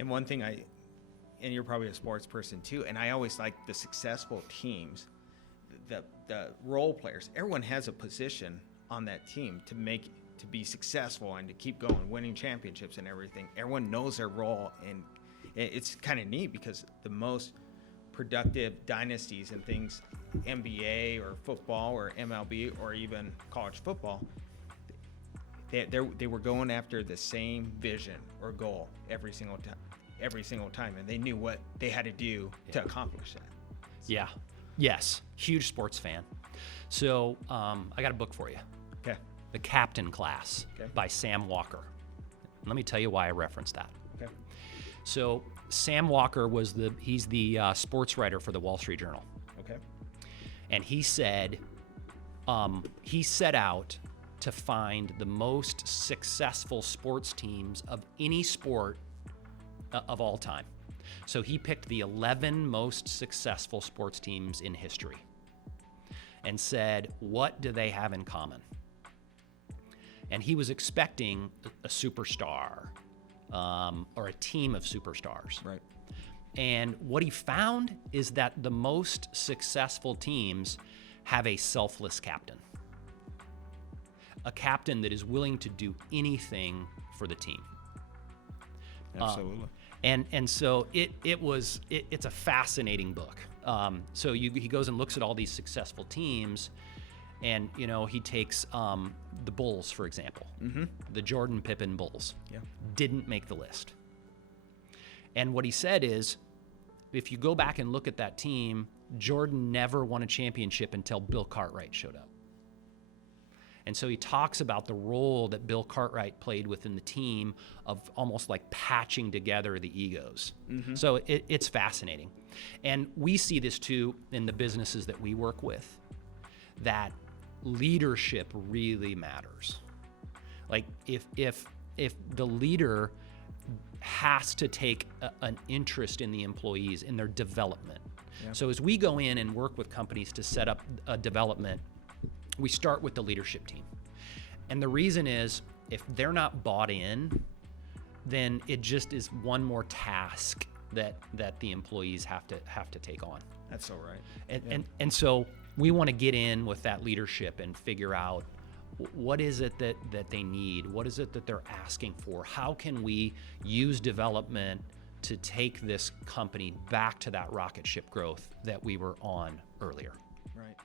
And one thing and you're probably a sports person too, and I always like the successful teams, the role players. Everyone has a position on that team to be successful and to keep going, winning championships and everything. Everyone knows their role, and it's kind of neat because the most productive dynasties and things, NBA or football or MLB or even college football, they were going after the same vision or goal every single time, and they knew what they had to do to accomplish that. Yeah. Yes. Huge sports fan. So I got a book for you. Okay. The Captain Class by Sam Walker. Let me tell you why I referenced that. Okay. So Sam Walker he's the sports writer for the Wall Street Journal. Okay. And he said he set out to find the most successful sports teams of any sport of all time. So he picked the 11 most successful sports teams in history and said, what do they have in common? And he was expecting a superstar or a team of superstars. Right. And what he found is that the most successful teams have a selfless captain. A captain that is willing to do anything for the team. Absolutely. And so it's a fascinating book. So he goes and looks at all these successful teams, and he takes the Bulls, for example. Mm-hmm. The Jordan Pippen Bulls. Yeah. Didn't make the list. And what he said is, if you go back and look at that team, Jordan never won a championship until Bill Cartwright showed up. And so he talks about the role that Bill Cartwright played within the team of almost like patching together the egos. Mm-hmm. So it's fascinating. And we see this too in the businesses that we work with, that leadership really matters. Like if the leader has to take an interest in the employees, in their development. Yeah. So as we go in and work with companies to set up a development, we start with the leadership team. And the reason is, if they're not bought in, then it just is one more task that the employees have to take on. That's so right. And so we want to get in with that leadership and figure out, what is it that they need? What is it that they're asking for? How can we use development to take this company back to that rocket ship growth that we were on earlier? Right.